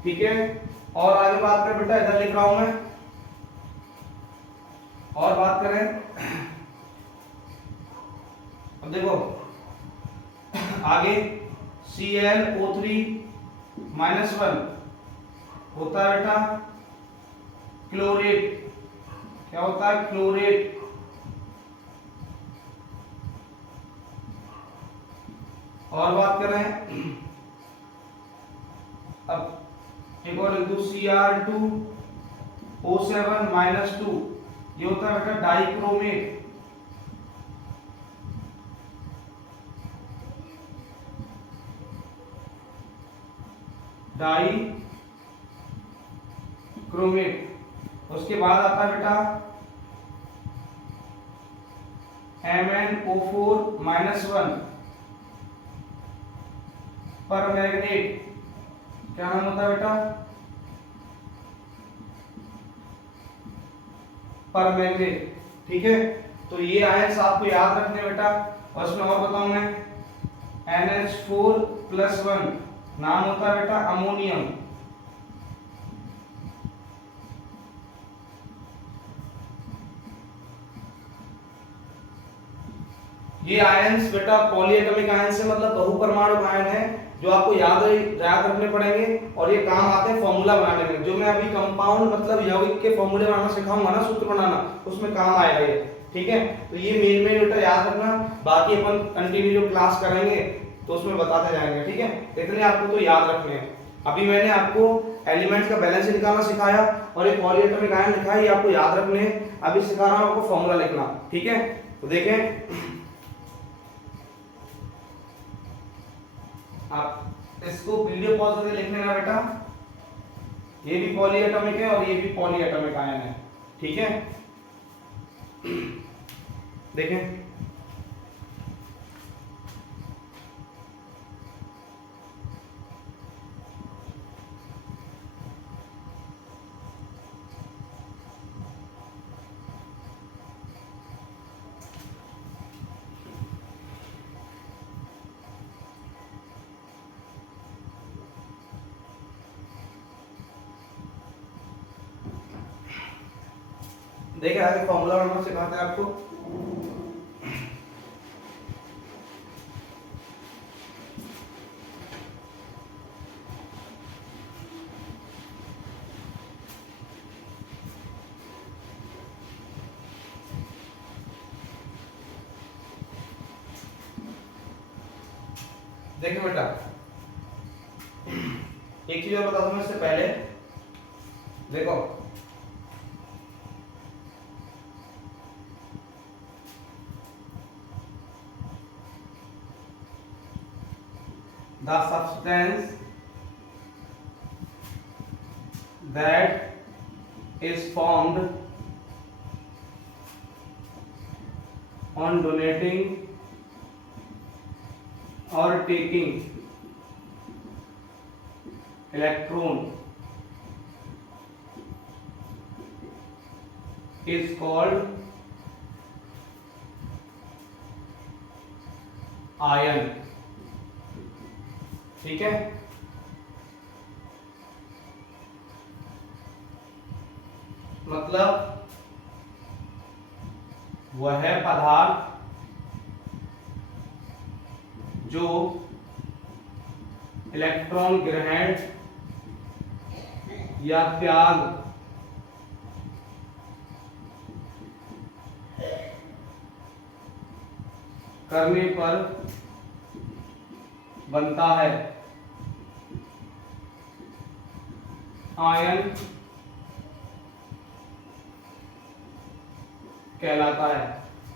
ठीक है। और आगे बात करें बेटा, इधर लिख रहा हूं मैं, और बात करें, अब देखो आगे ClO3-1 होता है बेटा क्लोरेट। क्या होता है? क्लोरेट। और बात करें, अब एक और लिख दो Cr2O7-2, ये होता है बेटा डाइक्रोमेट। डाइक्रोमेट। उसके बाद आता है बेटा MnO4-1 परमैंगनेट। क्या नाम होता है बेटा? परमैंगनेट। ठीक है, तो ये आयंस आपको याद रखने बेटा। और इसमें और बताऊं मैं, NH4+1 नाम होता है बेटा अमोनियम। ये आयंस बेटा पॉलीएटॉमिक आयंस है, मतलब बहुपरमाणु आयन है, जो आपको याद रखने पड़ेंगे और ये काम आते हैं फॉर्मूला बनाने में। जो मैं अभी कंपाउंड मतलब यौगिक के फॉर्मूले बनाना सिखाऊंगा ना, सूत्र बनाना, उसमें काम आएगा ये। ठीक है, तो ये मेन बेटा याद रखना। बाकी अपन कंटिन्यू जो क्लास करेंगे तो उसमें बताते जाएंगे। ठीक है, इतने आपको तो याद रखने हैं। अभी मैंने आपको एलिमेंट्स का बैलेंस निकालना सिखाया और एक पॉलीएटॉमिक आयन लिखा है, ये आपको याद रखने हैं। अभी सिखा रहा हूं आपको फॉर्मूला लिखना। ठीक है, तो देखें आप इसको वीडियो पॉज करके लिख लेना बेटा। ये भी पॉलीएटॉमिक है और ये भी पॉलीएटॉमिक आयन है। ठीक है, देखें देखिए आगे फॉर्मूला बनाना सिखाते हैं आपको। देखिए बेटा, एक चीज और बता दूं मैं इससे पहले। देखो the substance that is formed on donating or taking electron is called ion। ठीक है, मतलब वह पदार्थ जो इलेक्ट्रॉन ग्रहण या त्याग करने पर बनता है, आयन कहलाता है।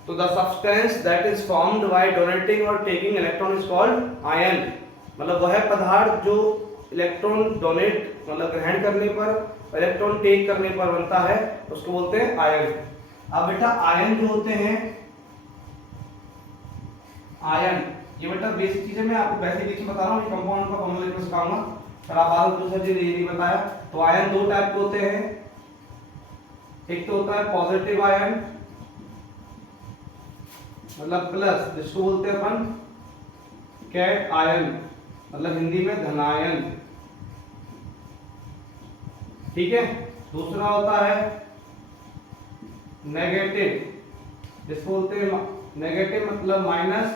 तो the substance that is formed by donating और taking electron is called ion. मतलब वह पदार्थ जो इलेक्ट्रॉन डोनेट मतलब ग्रहण करने पर, इलेक्ट्रॉन टेक करने पर बनता है, उसको बोलते हैं आयन। अब बेटा आयन जो होते हैं, आयन ये बेटा बेसिक चीजें मैं आपको वैसे ही बता रहा हूँ, कंपाउंड का फॉर्मूला लिखना सिखाऊंगा, पर आप बाद में दूसरा चीज ये नहीं बताया। तो आयन दो टाइप के होते हैं, एक तो होता है पॉजिटिव आयन मतलब प्लस, जिसको बोलते हैं अपन कैट आयन, मतलब हिंदी में धनायन। ठीक है। दूसरा होता है नेगेटिव, जिसको बोलते हैं नेगेटिव मतलब माइनस,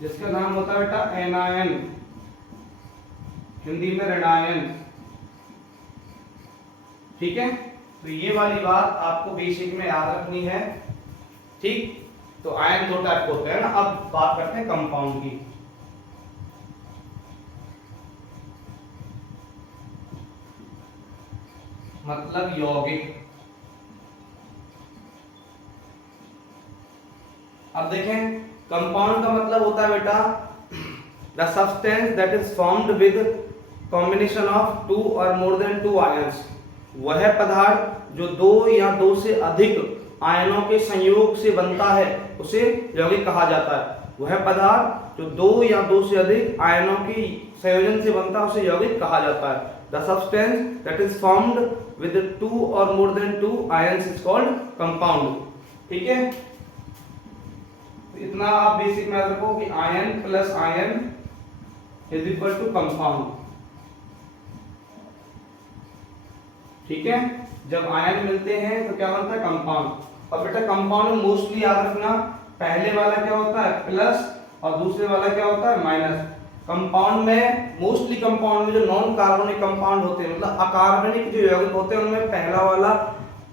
जिसका नाम होता है बेटा एनायन, हिंदी में ऋणायन। ठीक है, तो ये वाली बात आपको बेसिक में याद रखनी है। ठीक, तो आयन दो टाइप के होते हैं ना। अब बात करते हैं कंपाउंड की। मतलब यौगिक। अब देखें, कंपाउंड का मतलब होता है बेटा the substance that is formed with combination of two और मोर देन टू आयंस। वह पदार्थ जो दो या दो से अधिक आयनों के संयोग से बनता है उसे यौगिक कहा जाता है। वह पदार्थ जो दो या दो से अधिक आयनों के संयोजन से बनता है उसे यौगिक कहा जाता है। The substance that is formed with two और more than two ions is called compound. ठीक है, इतना आप बेसिक में रखो कि ion plus ion is equal to compound. ठीक है, जब आयन मिलते हैं तो क्या बनता है कंपाउंड। और बेटा कंपाउंड में मोस्टली याद रखना, पहले वाला क्या होता है प्लस और दूसरे वाला क्या होता है माइनस। कंपाउंड में मोस्टली, कंपाउंड में जो नॉन कार्बोनिक कंपाउंड होते हैं मतलब अकार्बनिक जो यौगिक होते हैं उनमें पहला वाला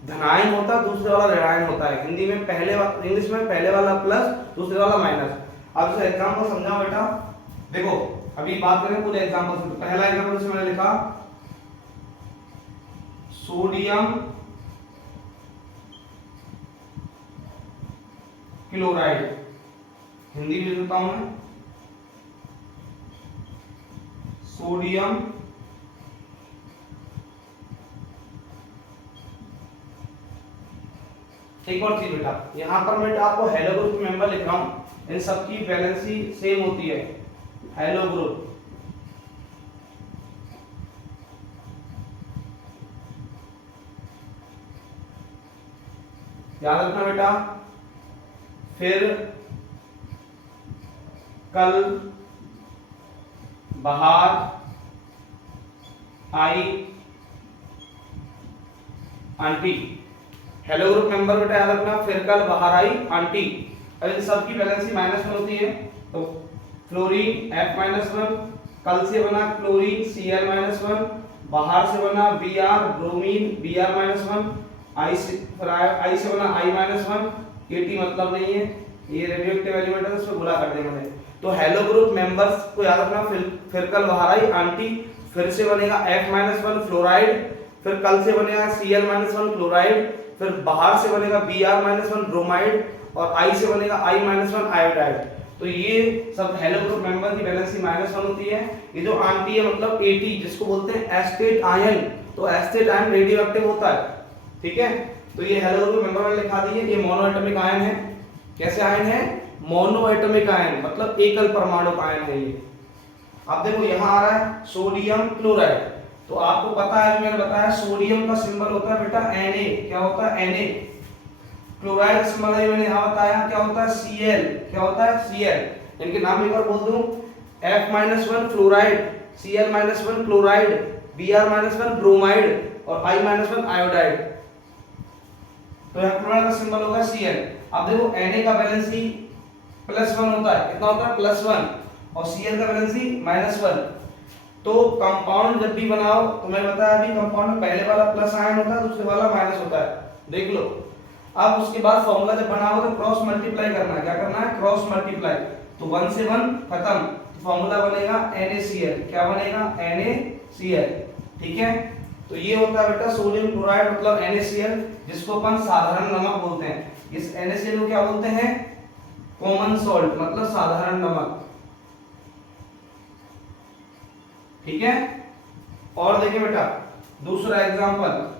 धनायन होता है, दूसरे वाला ऋणायन होता है। हिंदी में इंग्लिश में पहले वाला प्लस, दूसरे वाला माइनस। अब इसे एग्जांपल समझाओ बेटा। देखो अभी बात करें पूरे एग्जांपल से। पहला एग्जांपल से मैंने लिखा सोडियम क्लोराइड, हिंदी में लिखता हूं मैं सोडियम एक और चीज बेटा, यहां पर मैं आपको हेलो ग्रुप मेंबर लिख रहा हूं, इन सबकी वैलेंसी सेम होती है। हेलो ग्रुप याद रखना बेटा। फिर कल बाहर आई आंटी। हेलो ग्रुप मेंबर बेटा याद रखना, फिर कल बाहर आई आंटी। अब इन सब की वैलेंसी माइनस में होती है, तो फ्लोरीन F-1, कल से बना क्लोरीन Cl-1, बाहर से बना Br ब्रोमीन Br-1, आई से बना I-1, Kt मतलब नहीं है, ये रेडियोएक्टिव एलिमेंट है, इसको बुला कर देंगे मैंने। तो हेलो ग्रुप मेंबर्स को याद रखना, फिर कल बाहर आई आंटी, फिर से बनेगा F-1 फ्लोराइड, फिर कल से बनेगा Cl-1 क्लोराइड, फिर बाहर से बनेगा Br-1 ब्रोमाइड और I से बनेगा I-1 आयोडाइड। तो ये सब हेलो ग्रुप मेंबर की वैलेंसी -1 होती है। ये जो आंटी है मतलब At जिसको बोलते हैं एस्टेट आयन, तो एस्टेट आयन रेडियोएक्टिव होता है। ठीक है, तो ये हेलो ग्रुप मेंबर में लिखा दिए, ये मोनोएटॉमिक आयन है। कैसे आयन है? मोनोएटॉमिक आयन मतलब एकल परमाणु आयन है ये। अब देखो यहाँ आ रहा है सोडियम क्लोराइड, तो आपको पता है, मैंने बताया सोडियम का सिंबल होता है बेटा Na। क्या होता है Na। क्लोराइड का सिंबल है मैंने यहाँ बताया क्या होता है Cl। क्या होता है Cl। इनके नाम एक बार बोल दूं, F-1 fluoride, Cl-1 chloride, Br-1 bromide और I-1 आयोडाइड। तो यहाँ क्लोराइड का सिंबल होगा Cl। अब देखो Na का वैलेंसी +1 होता है, कितना होता है +1, और Cl का वैलेंसी -1। तो कंपाउंड जब भी बनाओ तो मैं बताया अभी, कंपाउंड में पहले वाला प्लस आयन होता है, दूसरे वाला माइनस होता है, देख लो। अब उसके बाद फॉर्मूला जब बनाओ तो क्रॉस मल्टीप्लाई करना है। क्या करना है? Cross multiply. तो 1 से 1 खत्म, तो फॉर्मूला बनेगा NaCl। क्या बनेगा? NaCl। ठीक है, तो ये होता है बेटा सोडियम क्लोराइड मतलब NaCl, जिसको अपन साधारण नमक बोलते हैं। इस NaCl को क्या बोलते हैं? कॉमन सॉल्ट मतलब साधारण नमक। ठीक है, और देखिए बेटा दूसरा एग्जांपल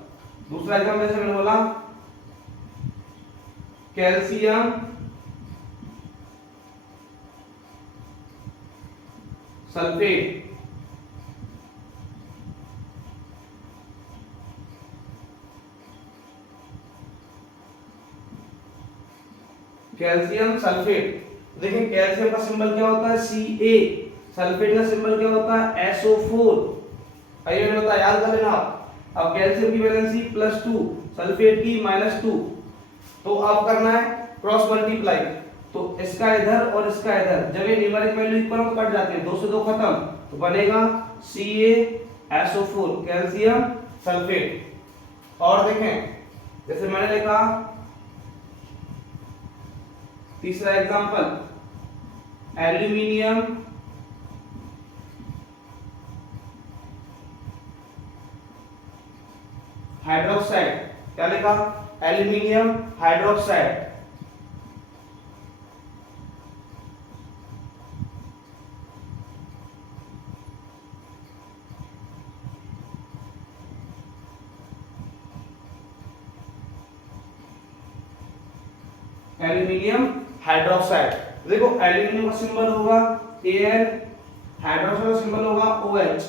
जैसे मैंने बोला कैल्शियम सल्फेट। कैल्शियम सल्फेट, देखिए कैल्शियम का सिंबल क्या होता है Ca, सल्फेट का सिंबल क्या होता है SO4। आइए मैंने बताया, याद कर लेना आप, अब कैल्शियम की वैलेंसी +2, सल्फेट की -2, तो अब करना है क्रॉस मल्टीप्लाई। तो इसका इधर और इसका इधर, जब ये न्यूमेरिक वैल्यू इक्वल हो कट जाते हैं, 2 से 2 खत्म, तो बनेगा CaSO4 कैल्शियम सल्फेट। और देखें जैसे मैंने लिखा तीसरा एग्जांपल एल्यूमिनियम हाइड्रोक्साइड, क्या लिखा? Aluminium hydroxide. एल्यूमिनियम हाइड्रोक्साइड, देखो एल्यूमिनियम का सिंबल होगा Al, हाइड्रोक्साइड का सिंबल होगा OH।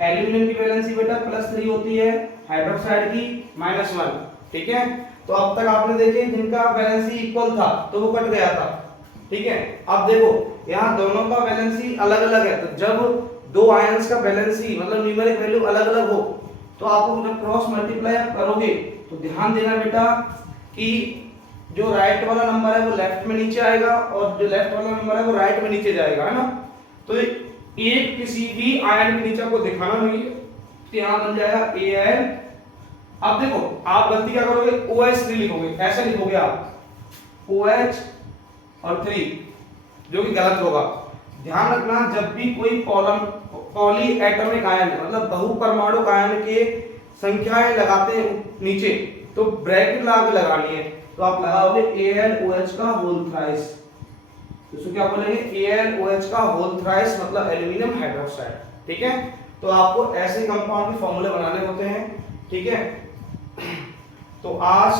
एल्यूमिनियम की वैलेंसी बेटा +3 होती है, हाइड्रोक्साइड की -1, ठीक है। तो अब तक आपने देखे जिनका वैलेंसी इक्वल था तो वो कट गया था, ठीक है। अब देखो यहाँ दोनों का वैलेंसी अलग अलग है, तो जब दो आयंस का वैलेंसी मतलब न्यूमेरिक वैल्यू अलग अलग हो तो आपको जब क्रॉस मल्टीप्लाई करोगे तो ध्यान देना बेटा कि जो राइट वाला नंबर है वो लेफ्ट में नीचे आएगा और जो लेफ्ट वाला नंबर है वो राइट में नीचे जाएगा, है ना। तो एक किसी भी आयन के नीचे आपको दिखाना नहीं है, तो यहाँ बन जाएगा Al। अब देखो आप गलती क्या करोगे, OH3 लिखोगे, ऐसे लिखोगे आप OH और 3, जो कि गलत होगा। ध्यान रखना जब भी कोई पॉली एटॉमिक आयन मतलब बहुपरमाणु आयन के संख्याएं लगाते हैं नीचे तो ब्रैकेट लगा के लगानी है, तो आप लगाओगे AlOH का होल थ्राइस, इसको क्या बोलेंगे AlOH का होल थ्राइस मतलब एल्यूमिनियम हाइड्रोक्साइड, ठीक है। तो आपको ऐसे कंपाउंड के फॉर्मूले बनाने होते हैं, ठीक है। तो आज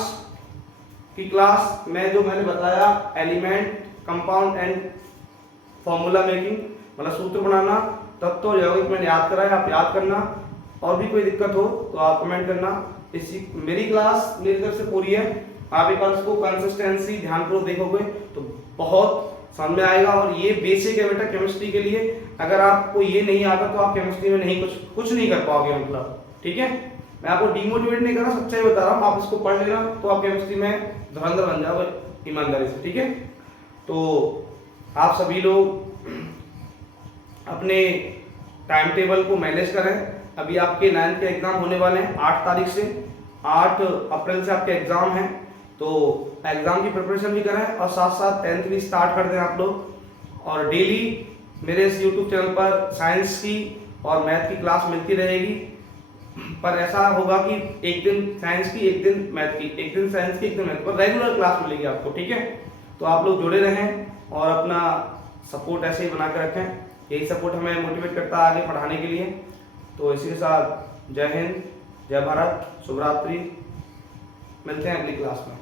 की क्लास में जो मैंने बताया element compound and formula making मतलब सूत्र बनाना, तत्व यौगिक मैंने याद कराया, आप याद करना। और भी कोई दिक्कत हो तो आप कमेंट करना। इसी मेरी क्लास मेरी तरफ से पूरी है, आप एक बार इसको कंसिस्टेंसी ध्यानपूर्वक देखोगे तो बहुत समझ में आएगा। और ये बेसिक है बेटा केमिस्ट्री के लिए, अगर आपको ये नहीं आता तो आप केमिस्ट्री में नहीं कुछ नहीं कर पाओगे मतलब, ठीक है। मैं आपको डिमोटिवेट नहीं कर रहा, सच्चाई बता रहा हूँ, आप इसको पढ़ लेना तो आप केमिस्ट्री में धुरंधर बन जाओगे ईमानदारी से, ठीक है। तो आप सभी लोग अपने टाइम टेबल को मैनेज करें। अभी आपके 9th के एग्जाम होने वाले हैं 8 तारीख से, 8 अप्रैल से आपके एग्जाम हैं, तो एग्जाम की प्रिपरेशन भी करें और साथ साथ 10th भी स्टार्ट कर दें आप लोग। और डेली मेरे इस यूट्यूब चैनल पर साइंस की और मैथ की क्लास मिलती रहेगी, पर ऐसा होगा कि एक दिन साइंस की, एक दिन मैथ की, एक दिन साइंस की, एक दिन मैथ, पर रेगुलर क्लास मिलेगी आपको, ठीक है। तो आप लोग जुड़े रहें और अपना सपोर्ट ऐसे ही बना के रखें, यही सपोर्ट हमें मोटिवेट करता है आगे पढ़ाने के लिए। तो इसी के साथ जय हिंद, जय भारत, शुभ रात्रि, मिलते हैं अगली क्लास में।